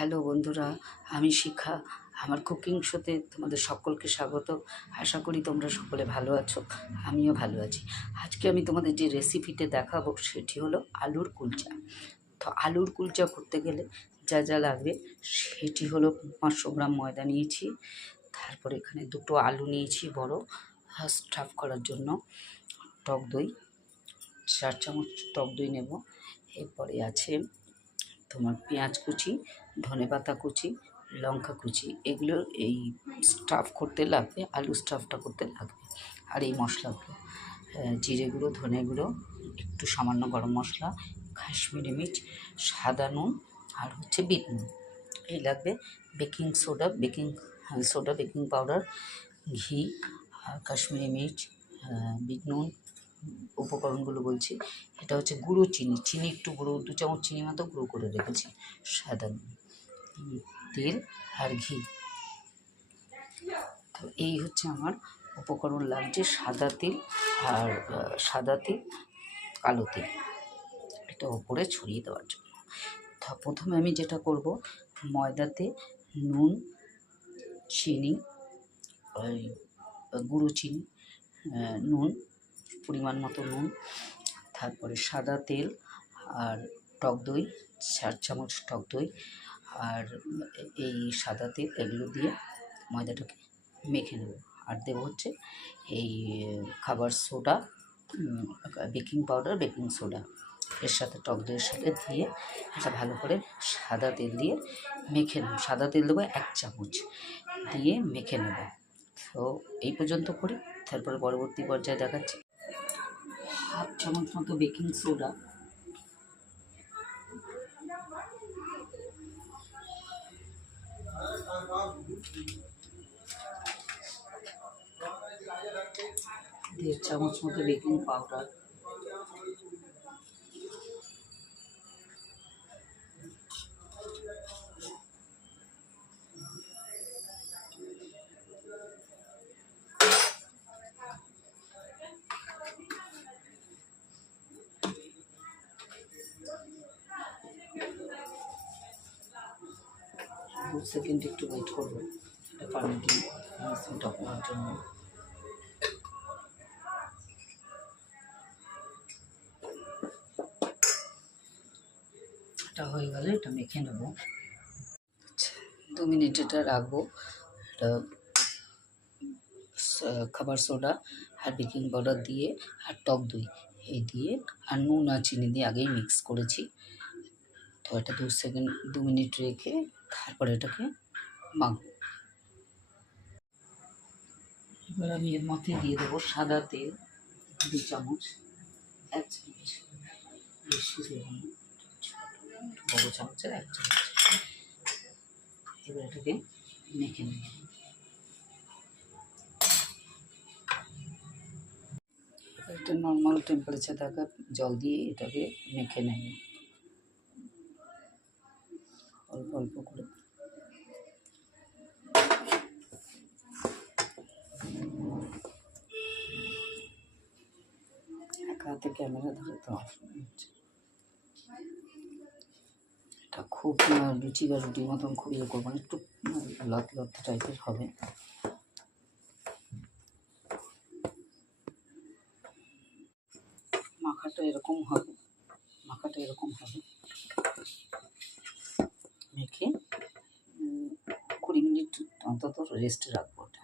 Hello বন্ধুরা, আমি শিখা। আমার কুকিং শোতে তোমাদের সকলকে স্বাগত। আশা করি তোমরা সকলে ভালো আছো, আমিও ভালো আছি। আজকে আমি তোমাদের যে রেসিপিতে দেখাবো সেটি হলো আলুর কুলচা। তো আলুর কুলচা করতে গেলে যা যা লাগবে সেটি হলো 500 গ্রাম ময়দা নিয়েছি, তারপরে এখানে দুটো আলু নিয়েছি বড় স্টাফ করার জন্য, টক দই 4 চামচ টক দই নেব। এরপরে আছে তোমার পেঁয়াজ কুচি, ধনেপাতা কুচি, লঙ্কা কুচি, এগুলো এই স্টাফ করতে লাগবে, আলু স্টাফটা করতে লাগবে। আর এই মশলাগুলো জিরে গুঁড়ো, ধনে গুঁড়ো, একটু সামান্য গরম মশলা, কাশ্মীরি মির্চ, সাদা নুন আর হচ্ছে বিট নুন। এই লাগবে বেকিং সোডা, বেকিং পাউডার, ঘি আর কাশ্মীরি মির্চ, বিট নুন। উপকরণগুলো বলছি, এটা হচ্ছে গুঁড়ো চিনি একটু গুঁড়ো, 2 চামচ চিনি মতো গুঁড়ো করে রেখেছি, সাদা তেল আর ঘি। তো এই হচ্ছে আমার উপকরণ লাগছে, সাদা তেল, কালো তেল, এটা ওপরে ছড়িয়ে দেওয়ার জন্য। তো প্রথমে আমি যেটা করব, ময়দাতে নুন, চিনি, গুঁড়ো চিনি, নুন, পরিমাণ মতো নুন, তারপরে সাদা তেল আর টক দই 4 চামচ টক দই, আর এই সাদা তেল, এগুলো দিয়ে ময়দাটাকে মেখে নেব। আর দেবো হচ্ছে এই খাবার soda, baking powder, baking soda, এর সাথে টক দইয়ের সাথে দিয়ে এটা ভালো করে সাদা তেল দিয়ে মেখে নেব। সাদা তেল দেবো 1 চামচ দিয়ে মেখে নেব। তো এই পর্যন্ত করি, তারপরে পরবর্তী পর্যায়ে দেখাচ্ছি। 1/2 চামচ মতো বেকিং সোডা, দেড় চামচ মতো বেকিং পাউডার, দু সেকেন্ড একটু ওয়েট করবো, এটা পানিটি মিক্সিংটা করার জন্য। এটা হয়ে গেলে এটা মেখে নেব। 2 মিনিট এটা রাখবো। এটা খাবার সোডা আর বেকিং পাউডার দিয়ে আর টক দই এই দিয়ে আর নুন আর চিনি দিয়ে আগেই মিক্স করেছি। তো এটা 2 মিনিট রেখে তারপরে এটাকে মাখবো। এবার আমি এর মধ্যে দিয়ে দেবো সাদা তেল 2 চামচ, 1 চামচ, বেশি দেবো না, বড় চামচের 1 চামচ। এবার এটাকে মেখে নেব। এটা নর্মাল টেম্পারেচার থাকা জল দিয়ে এটাকে মেখে নেব অল্প অল্প করে। এক হাতে ক্যামেরা ধরে তো এটা খুব লুচি বা রুটির মতন খুব ইয়ে করবো, একটু লত টাইপের হবে। মাখাটা এরকম হবে, মেখে 20 মিনিট অন্তত রেস্টে রাখবো ওটা।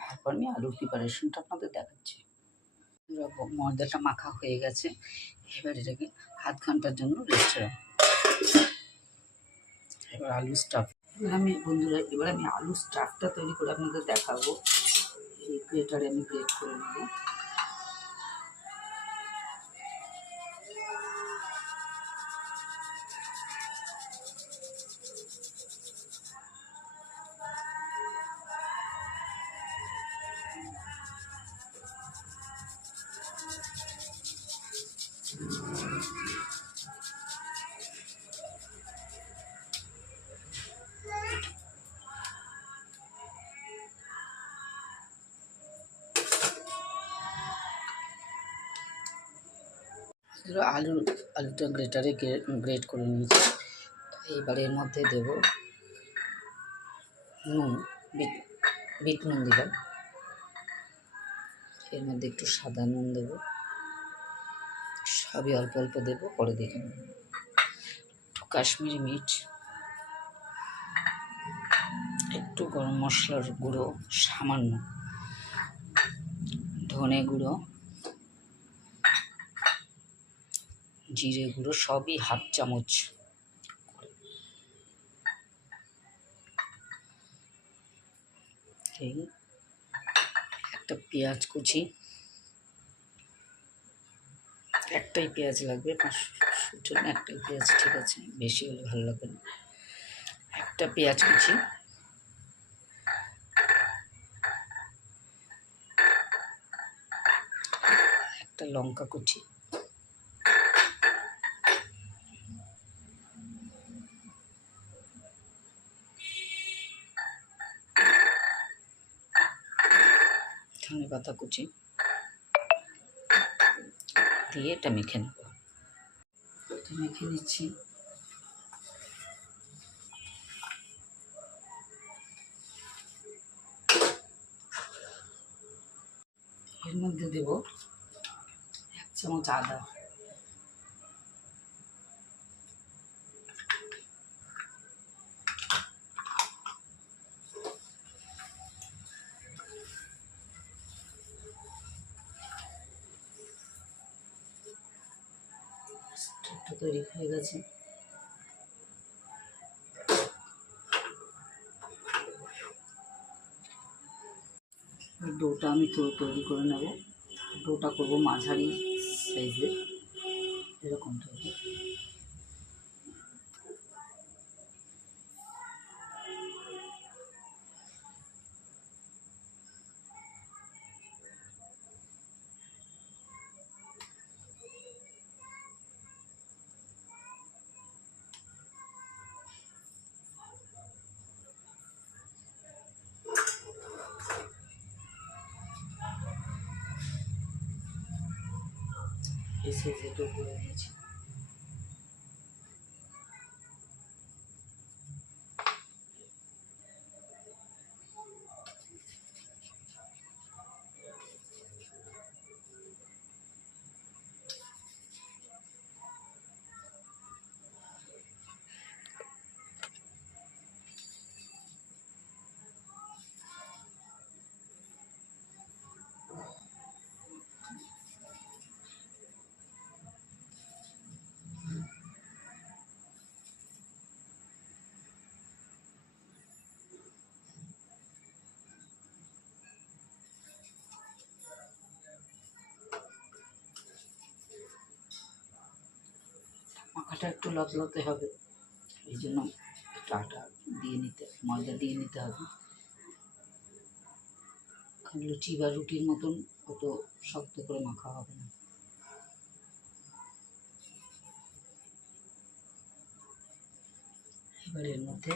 তারপর আমি আলুর প্রিপারেশনটা আপনাদের দেখাচ্ছি। ময়দাটা মাখা হয়ে গেছে, এবার এটাকে আধ ঘন্টার জন্য রেস্টে রাখবো। এবার আলু স্টাফ, এবার আমি আলু স্টাফটা তৈরি করে আপনাদের দেখাবো। এই গ্রেটারে আমি গ্রেট করে নেব। আলুটা গ্রেটারে গ্রেট করে নিয়েছি। এইবার এর মধ্যে দেব নুন, বিট বিট নুন দিলাম, এর মধ্যে একটু সাদা নুন দেব, সবই অল্প অল্প দেব, পরে দেখে নেব। একটু কাশ্মীরি মির্চ, একটু গরম মশলার গুঁড়ো সামান্য, ধনে গুঁড়ো, জিরে গুঁড়ো সবই হাফ চামচ, এই একটা পেঁয়াজ কুচি, একটাই পেঁয়াজ লাগবে, 500 জন্য একটাই পেঁয়াজ ঠিক আছে, বেশি হলে ভালো লাগবে না। একটা পেঁয়াজ কুচি, একটা লঙ্কা কুচি, ধনে পাতা কুচি দিয়ে এটা মেখে নেব। এটা মেখে নিচ্ছি। এর মধ্যে দেব 1 চামচ আদা, স্টোভটা তৈরি হয়ে গেছে। ডোটা আমি তৈরি করে নেব। ডোটা করব মাঝারি সাইজের, এরকম টাইপের। এই সাইজের ডো করে নিয়েছি। মাখাটা একটু লতলতে হবে, এই জন্য একটু আটা দিয়ে নিতে, ময়দা দিয়ে নিতে হবে। লুচি বা রুটির মতন অত শক্ত করে মাখা হবে না। এবার এর মধ্যে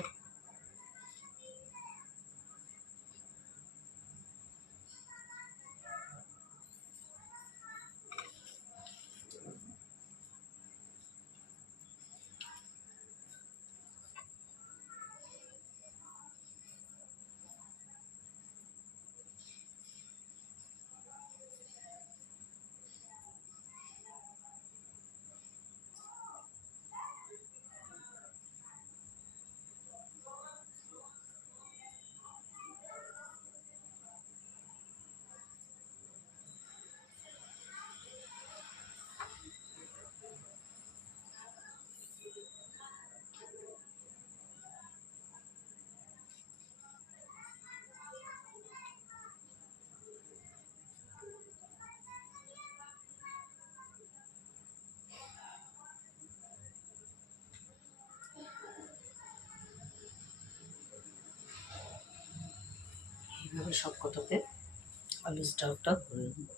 এইভাবে সব কটাতে আলু স্টাফটা ভরে নেব।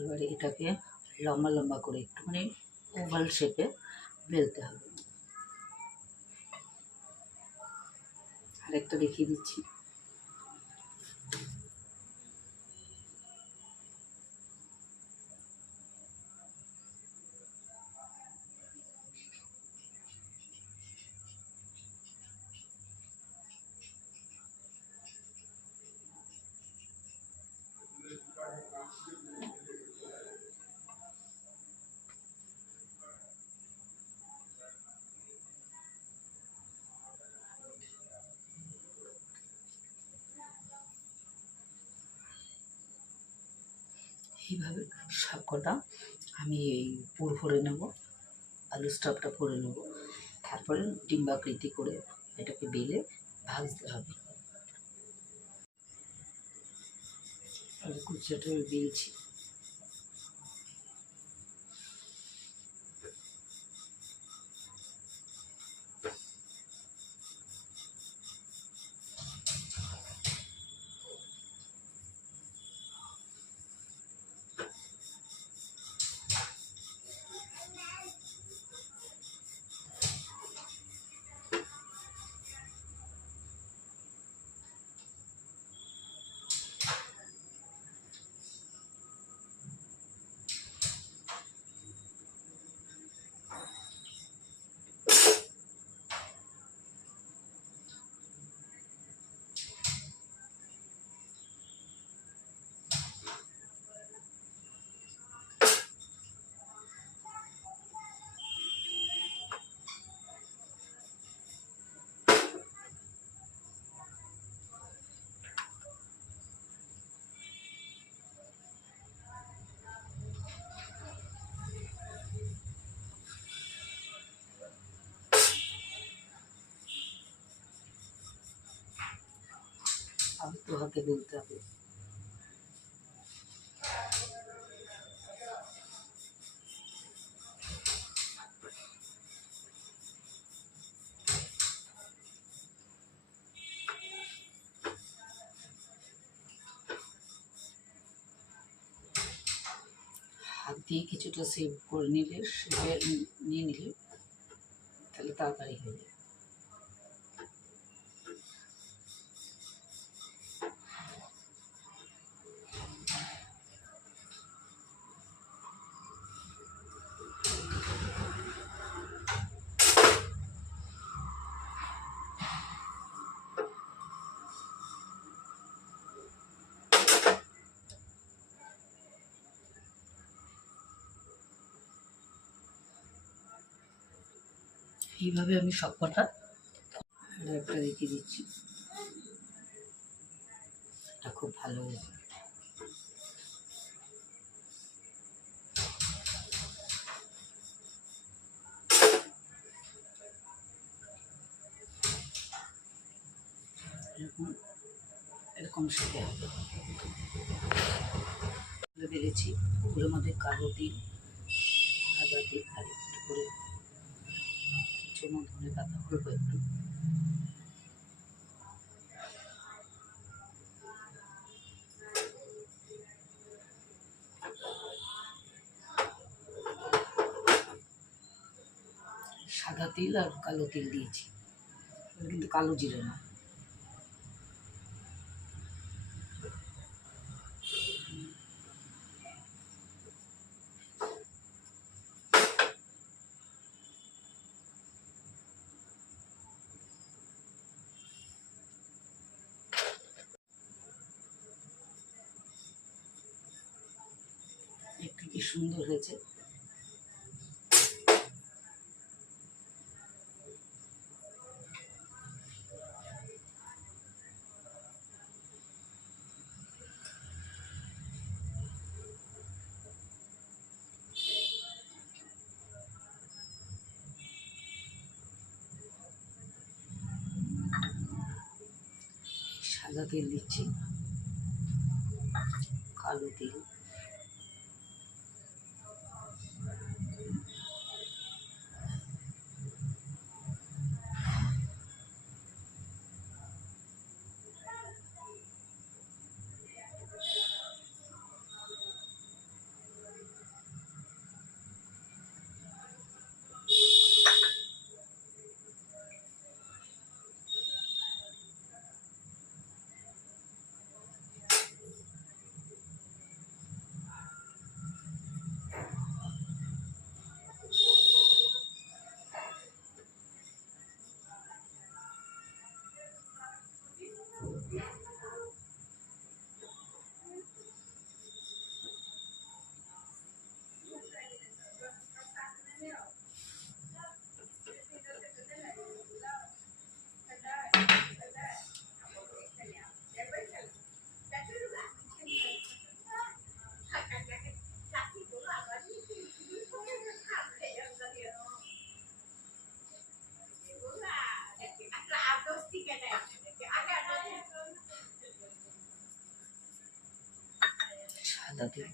এবারে এটাকে লম্বা লম্বা করে একটুখানি ওভাল শেপে বেলতে হবে। আরেকটা দেখিয়ে দিচ্ছি। এইভাবে সবকটা আমি এই পুর ভরে নেব, আলু স্টাফটা ভরে নেব, তারপরে ডিম্বাকৃতি করে এটাকে বেলে ভাজতে হবে। কুচিয়াটা আমি বেলছি। আলতো হাতে বেলতে হবে। হাত দিয়ে কিছুটা সেভ করে নিলে, সেভে নিয়ে নিলে তাহলে তাড়াতাড়ি হয়ে যায়। এইভাবে আমি সবকটা একটা রেখে দিচ্ছি। এটা খুব ভালো হয়েছে। এরকম এরকম শিখে হবে। বেড়েছি ওগুলোর মধ্যে কালো তিল, সাদা তিল আর একটু করে কুচনো ধনে পাতা অল্প একটু, সাদা তিল আর কালো তিল দিয়েছি, কিন্তু কালো জিরে না। একটু কি সুন্দর হয়েছে। সাদা তেল দিচ্ছি, কালো তেল, আদা দিই।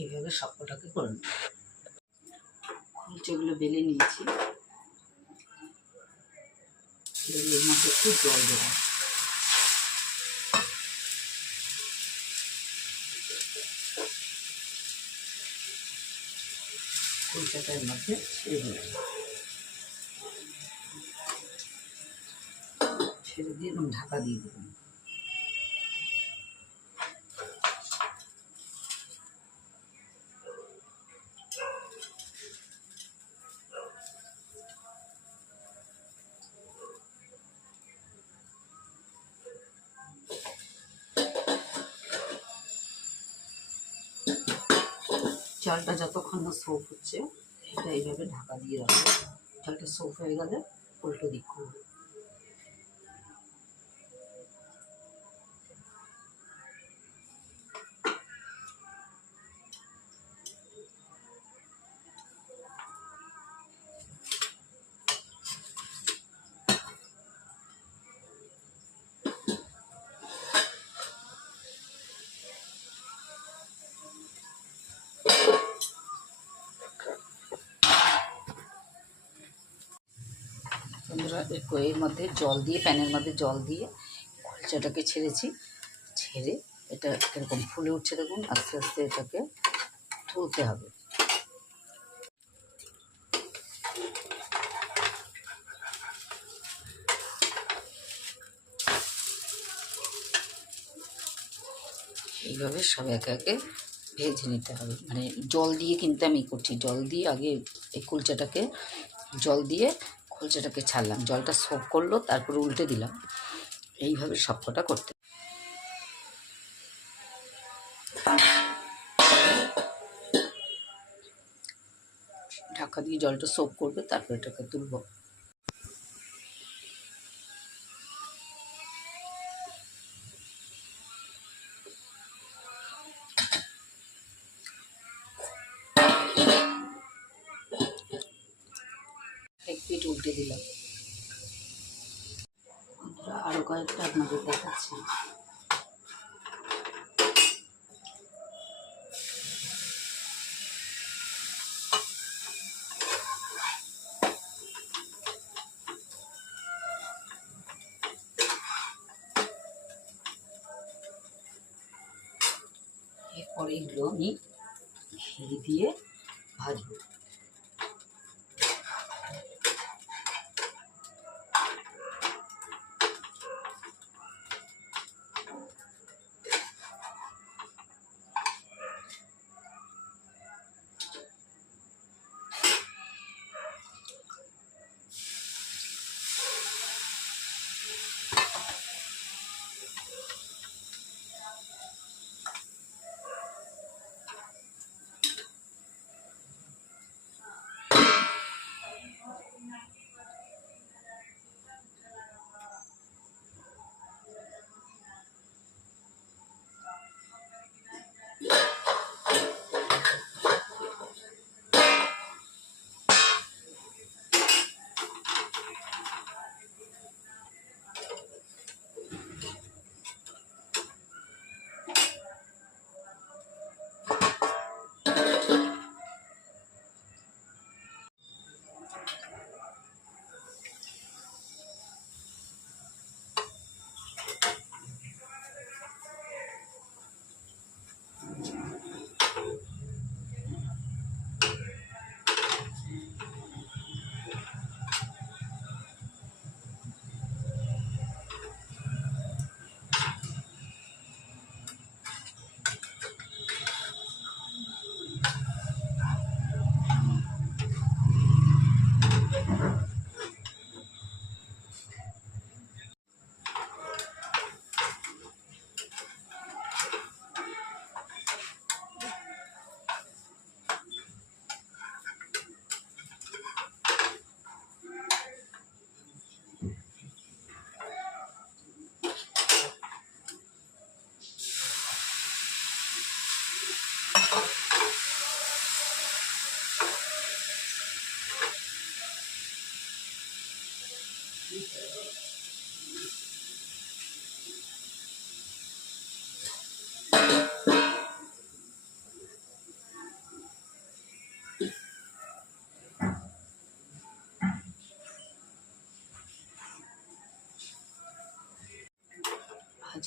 এইভাবে সবকটাকে করে নেব। কুলচেগুলো বেলে নিয়েছি, এর মধ্যে একটু জল দেবো। কুলচাটার মধ্যে ছেড়ে দিলাম, ছেড়ে দিয়ে ঢাকা দিয়ে দেবেন। চালটা যতক্ষণ না সোপ হচ্ছে এটা এইভাবে ঢাকা দিয়ে রাখবো। চালটা সোপ হয়ে গেলে উল্টো দিক করবো। বন্ধুরা এর মধ্যে জল দিয়ে, প্যানের মধ্যে জল দিয়ে কুলচাটাকে ছেড়েছি, ছেড়ে এটা এরকম ফুলে উঠছে দেখুন। আস্তে আস্তে এটাকে তুলতে হবে। এইভাবে সব একে একে ভেজে নিতে হবে। মানে জল দিয়ে কিন্তু আমি করছি, জল দিয়ে আগে এই কুলচাটাকে জল দিয়ে কুলচাটাকে ছাড়লাম, জলটা সোক করলো, তারপরে উল্টে দিলাম। এইভাবে সবকটা করতে। ঢাকা দিয়ে জলটা সোক করবে, তারপর এটাকে তুলব। এক পিঠ উল্টে দিলাম। আরো কয়েকটা আপনাদের দেখাচ্ছি। এরপরে এগুলো আমি ঘি দিয়ে ভাজবো।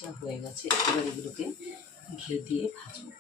ভাজা হয়ে গেছে, এবার এগুলোকে ঘি দিয়ে ভাজবো।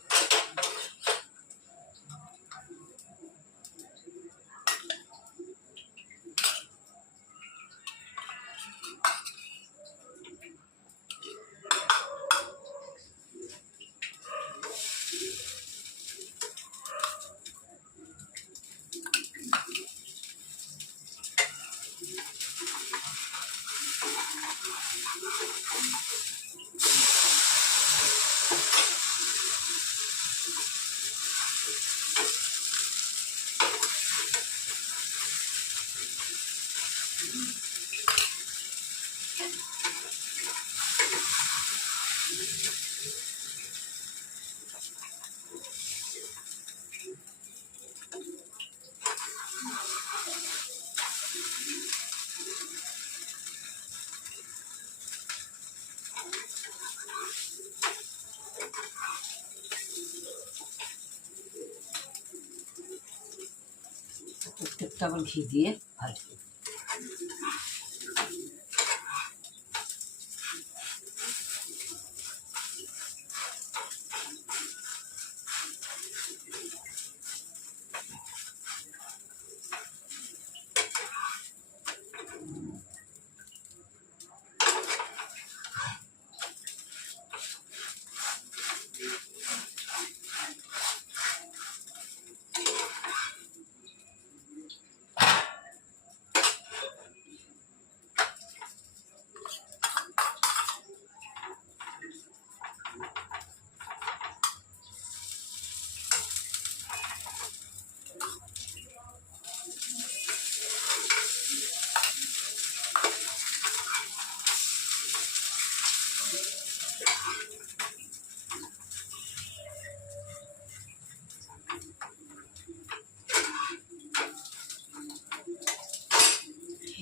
প্রত্যেকটা আবার ঘি দিয়ে ভাজবো।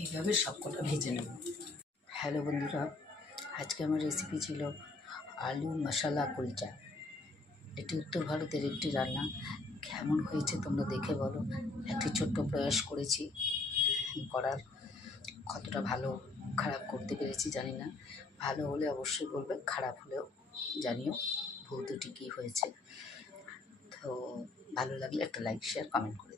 এইভাবে সবকটা ভেজে নেব। হ্যালো বন্ধুরা, আজকে আমার রেসিপি ছিল আলু মশলা কুলচা। এটি উত্তর ভারতের একটি রান্না। কেমন হয়েছে তোমরা দেখে বলো। একটি ছোট্ট প্রয়াস করেছি করার, কতটা ভালো খারাপ করতে পেরেছি জানি না। ভালো হলে অবশ্যই বলবে, খারাপ হলেও জানিও ভুল দুটি কী হয়েছে। তো ভালো লাগলে একটা লাইক শেয়ার কমেন্ট করে